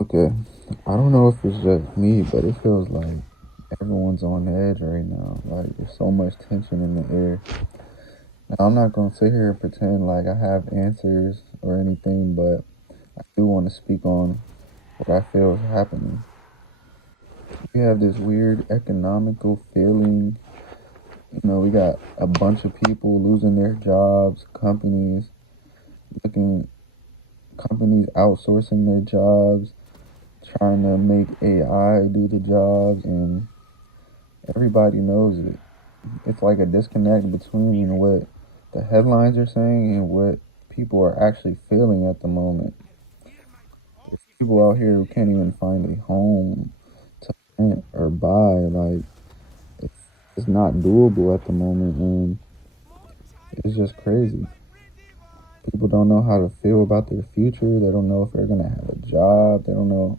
Okay, I don't know if it's just me, but it feels like everyone's on edge right now. Like there's so much tension in the air. Now, I'm not gonna sit here and pretend like I have answers or anything, but I do want to speak on what I feel is happening. We have this weird economical feeling. We got a bunch of people losing their jobs, looking, companies outsourcing their jobs, trying to make AI do the jobs, and everybody knows it. It's like a disconnect between what the headlines are saying and what people are actually feeling at the moment. There's people out here who can't even find a home to rent or buy. Like, it's, it's not doable at the moment, and it's just crazy. People don't know how to feel about their future. They don't know if they're gonna have a job. They don't know.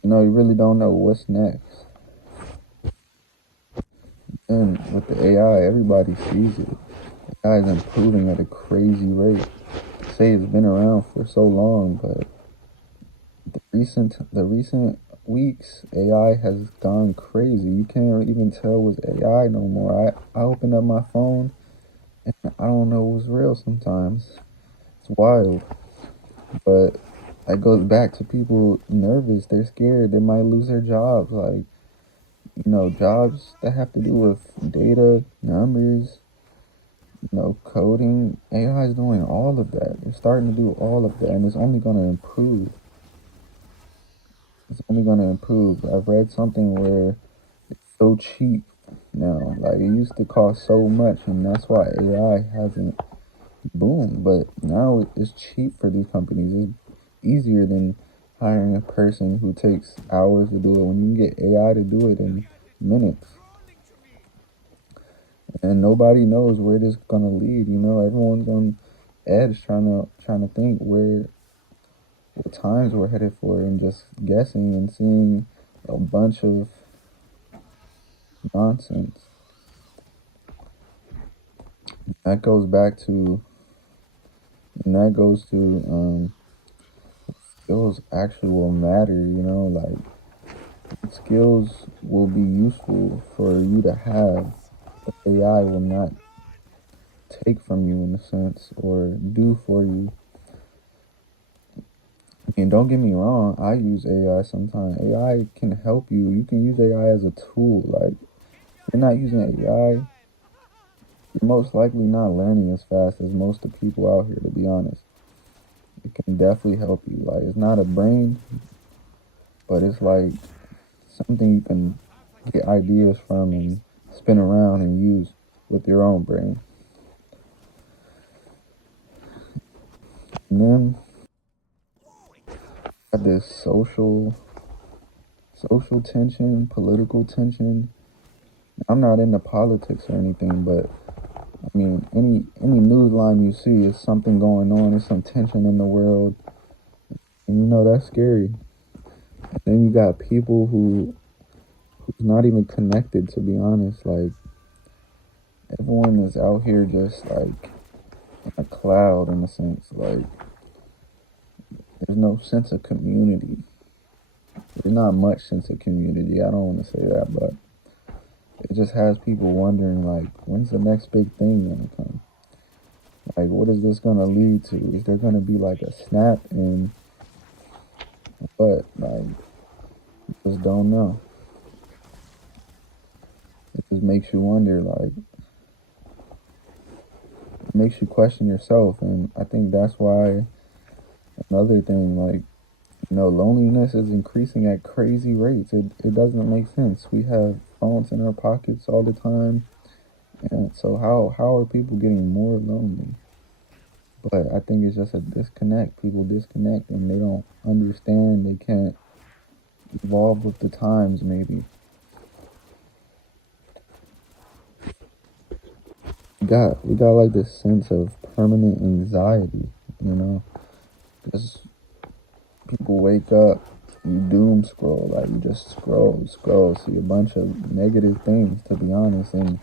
You really don't know what's next. And with the AI, everybody sees it. AI is improving at a crazy rate. Say it's been around for so long, but the recent weeks, AI has gone crazy. You can't even tell what's AI no more. I open up my phone and I don't know what's real sometimes. It's wild. But that goes back to people nervous. They're scared. They might lose their jobs. Like, jobs that have to do with data, numbers, coding. AI is doing all of that. It's starting to do all of that, and it's only going to improve. It's only going to improve. I've read something where it's so cheap now. Like, it used to cost so much, and that's why AI hasn't boomed. But now it's cheap for these companies. It's easier than hiring a person who takes hours to do it when you can get AI to do it in minutes. And nobody knows where this is gonna lead. Everyone's on edge trying to think where what times we're headed for, and just guessing and seeing a bunch of nonsense. That goes back to and that goes to skills actually will matter. Like skills will be useful for you to have. But AI will not take from you in a sense or do for you. And don't get me wrong, I use AI sometimes. AI can help you. You can use AI as a tool. Like, if you're not using AI, you're most likely not learning as fast as most of the people out here, to be honest. It can definitely help you. Like, it's not a brain, but it's like something you can get ideas from and spin around and use with your own brain. And then this social tension, political tension. I'm not into politics or anything, but I mean, any news line you see is something going on. There's some tension in the world, and that's scary. And then you got people who's not even connected. To be honest, like everyone is out here just like in a cloud in a sense. Like there's no sense of community. There's not much sense of community. I don't want to say that, but it just has people wondering like, when's the next big thing gonna come? Like, what is this gonna lead to? Is there gonna be like a snap and what? Like, just don't know. It just makes you wonder, like, it makes you question yourself. And I think that's why another thing, like, loneliness is increasing at crazy rates. It doesn't make sense. We have phones in our pockets all the time. And so how are people getting more lonely? But I think it's just a disconnect. People disconnect and they don't understand. They can't evolve with the times, maybe. We got like this sense of permanent anxiety, you know, because people wake up, you doom scroll, like you just scroll, see a bunch of negative things, to be honest, and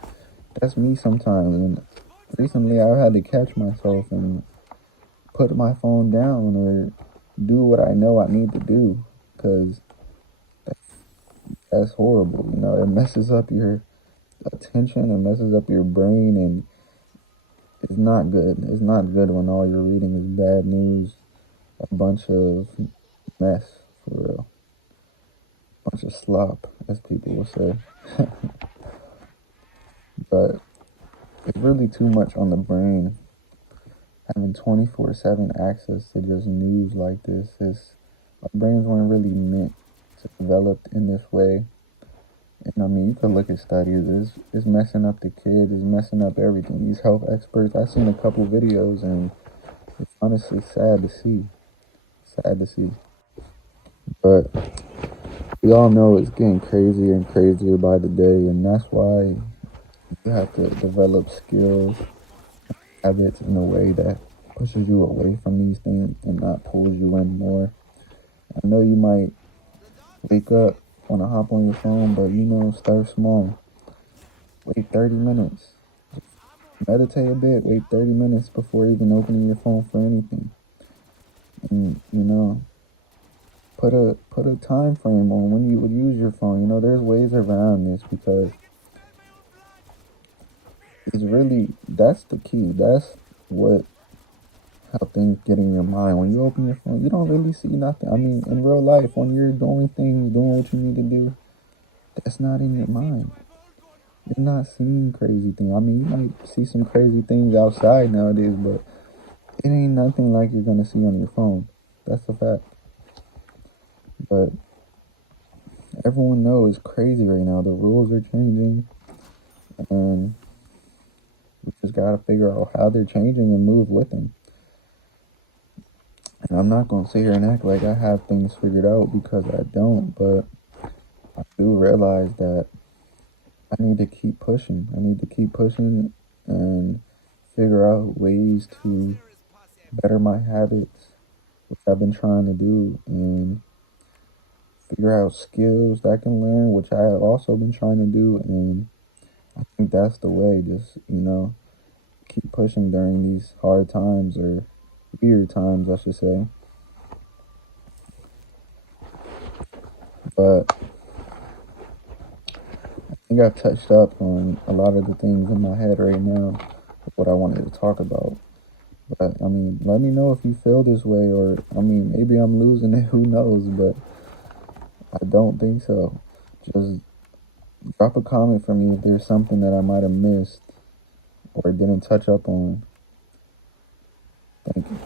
that's me sometimes. And recently, I've had to catch myself and put my phone down, or do what I know I need to do, because that's horrible. You know, it messes up your attention, it messes up your brain, and it's not good. It's not good when all you're reading is bad news, a bunch of mess, for real. A bunch of slop, as people will say. But it's really too much on the brain. Having 24/7 access to just news like this is, our brains weren't really meant to develop in this way. And I mean, you could look at studies. It's messing up the kids. It's messing up everything. These health experts. I've seen a couple videos, and it's honestly sad to see. Sad to see. But we all know it's getting crazier and crazier by the day, and that's why you have to develop skills, habits in a way that pushes you away from these things and not pulls you in more. I know you might wake up, want to hop on your phone, but start small. Wait 30 minutes. Meditate a bit. Wait 30 minutes before even opening your phone for anything. And, put a time frame on when you would use your phone. There's ways around this, because it's really, that's the key. That's what, how things get in your mind. When you open your phone, you don't really see nothing. I mean, in real life, when you're doing things, doing what you need to do, that's not in your mind. You're not seeing crazy things. I mean, you might see some crazy things outside nowadays, but it ain't nothing like you're gonna see on your phone. That's a fact. But everyone knows it's crazy right now. The rules are changing, and we just gotta figure out how they're changing and move with them. And I'm not gonna sit here and act like I have things figured out, because I don't. But I do realize that I need to keep pushing. I need to keep pushing and figure out ways to better my habits, which I've been trying to do, and figure out skills that I can learn, which I have also been trying to do. And I think that's the way. Just, keep pushing during these hard times, or weird times, I should say. But I think I've touched up on a lot of the things in my head right now, what I wanted to talk about. But I mean, let me know if you feel this way, or I mean, maybe I'm losing it, who knows, but I don't think so. Just drop a comment for me if there's something that I might have missed or didn't touch up on. Thank you.